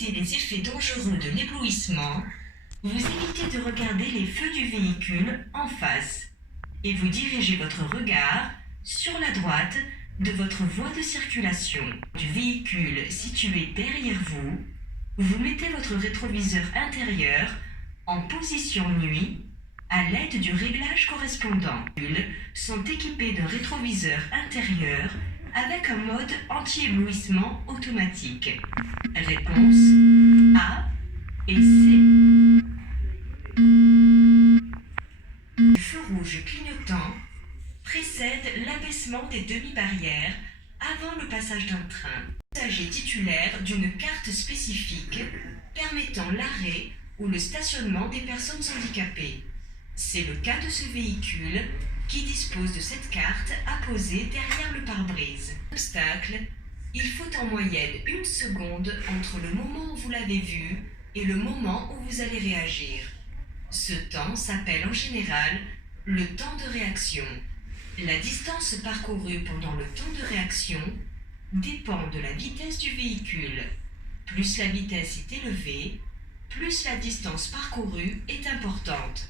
éviter les effets dangereux de l'éblouissement, vous évitez de regarder les feux du véhicule en face et vous dirigez votre regard sur la droite de votre voie de circulation du véhicule situé derrière vous. Vous mettez votre rétroviseur intérieur en position nuit à l'aide du réglage correspondant. Les véhicules sont équipés d'un rétroviseur intérieur avec un mode anti-éblouissement automatique. Réponse A et C. Le feu rouge clignotant précède l'abaissement des demi-barrières avant le passage d'un train. Passager titulaire d'une carte spécifique permettant l'arrêt ou le stationnement des personnes handicapées. C'est le cas de ce véhicule qui dispose de cette carte apposée derrière le pare-brise. Obstacle, il faut en moyenne 1 seconde entre le moment où vous l'avez vu et le moment où vous allez réagir. Ce temps s'appelle en général le temps de réaction. La distance parcourue pendant le temps de réaction dépend de la vitesse du véhicule. Plus la vitesse est élevée, plus la distance parcourue est importante.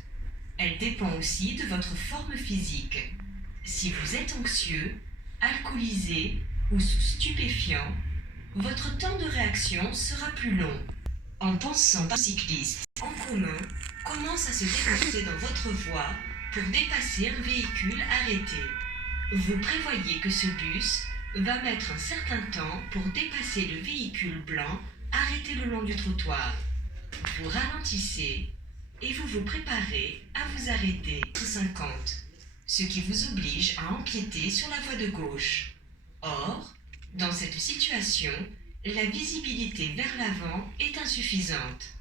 Elle dépend aussi de votre forme physique. Si vous êtes anxieux, alcoolisé ou sous stupéfiant, votre temps de réaction sera plus long. En pensant par cycliste en commun commence à se déplacer dans votre voie pour dépasser un véhicule arrêté. Vous prévoyez que ce bus va mettre un certain temps pour dépasser le véhicule blanc arrêté le long du trottoir. Vous ralentissez et vous vous préparez à vous arrêter au 50, ce qui vous oblige à empiéter sur la voie de gauche. Or, dans cette situation, la visibilité vers l'avant est insuffisante.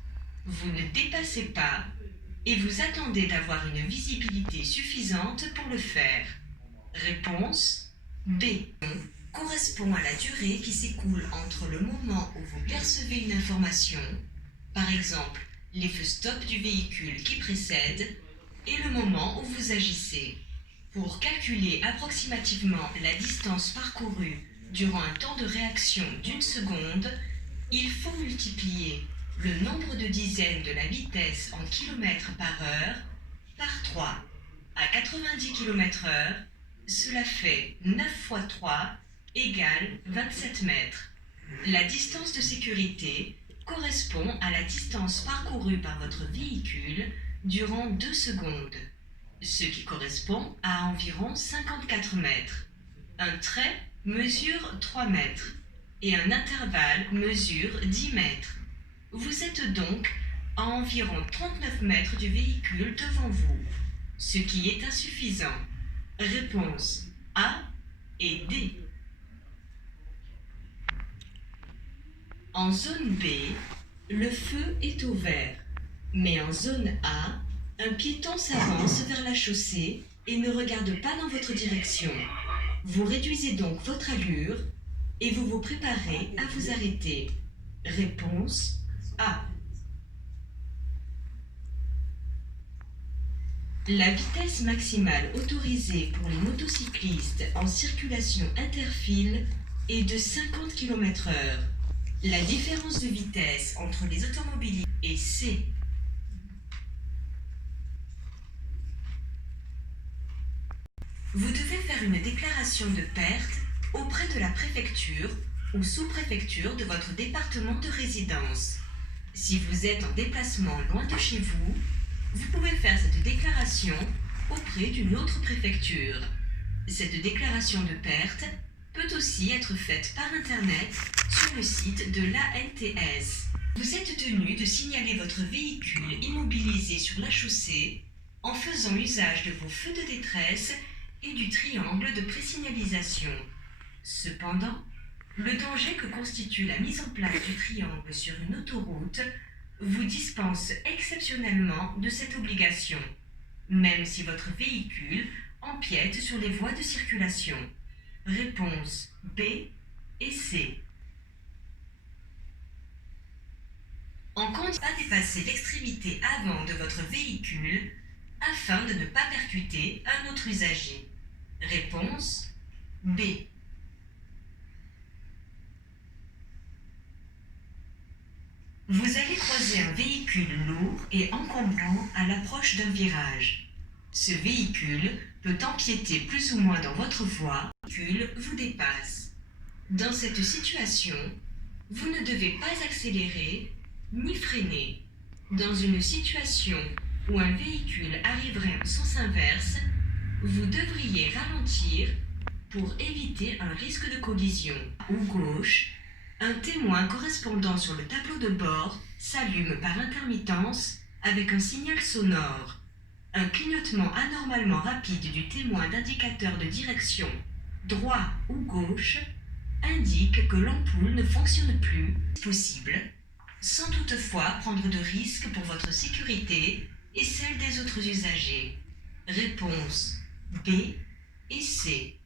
Vous ne dépassez pas et vous attendez d'avoir une visibilité suffisante pour le faire. Réponse B. Correspond à la durée qui s'écoule entre le moment où vous percevez une information, par exemple les feux stop du véhicule qui précède, et le moment où vous agissez. Pour calculer approximativement la distance parcourue durant un temps de réaction d'1 seconde, il faut multiplier le nombre de dizaines de la vitesse en km par heure par 3. À 90 km/h, cela fait 9 fois 3 égale 27 mètres. La distance de sécurité correspond à la distance parcourue par votre véhicule durant 2 secondes, ce qui correspond à environ 54 mètres. Un trait mesure 3 mètres et un intervalle mesure 10 mètres. Vous êtes donc à environ 39 mètres du véhicule devant vous, ce qui est insuffisant. Réponse A et D. En zone B, le feu est au vert, mais en zone A, un piéton s'avance vers la chaussée et ne regarde pas dans votre direction. Vous réduisez donc votre allure et vous vous préparez à vous arrêter. Réponse A. La vitesse maximale autorisée pour les motocyclistes en circulation interfile est de 50 km/h. La différence de vitesse entre les automobilistes est C. Vous devez faire une déclaration de perte auprès de la préfecture ou sous-préfecture de votre département de résidence. Si vous êtes en déplacement loin de chez vous, vous pouvez faire cette déclaration auprès d'une autre préfecture. Cette déclaration de perte peut aussi être faite par Internet sur le site de l'ANTS. Vous êtes tenu de signaler votre véhicule immobilisé sur la chaussée en faisant usage de vos feux de détresse et du triangle de présignalisation. Cependant, le danger que constitue la mise en place du triangle sur une autoroute vous dispense exceptionnellement de cette obligation, même si votre véhicule empiète sur les voies de circulation. Réponse B et C. En compte pas dépasser l'extrémité avant de votre véhicule afin de ne pas percuter un autre usager. Réponse B. Vous allez croiser un véhicule lourd et encombrant à l'approche d'un virage. Ce véhicule peut empiéter plus ou moins dans votre voie, le véhicule vous dépasse. Dans cette situation, vous ne devez pas accélérer ni freiner. Dans une situation où un véhicule arriverait en sens inverse, vous devriez ralentir pour éviter un risque de collision. Ou gauche, un témoin correspondant sur le tableau de bord s'allume par intermittence avec un signal sonore. Un clignotement anormalement rapide du témoin d'indicateur de direction, droit ou gauche, indique que l'ampoule ne fonctionne plus, possible, sans toutefois prendre de risques pour votre sécurité et celle des autres usagers. Réponse B et C.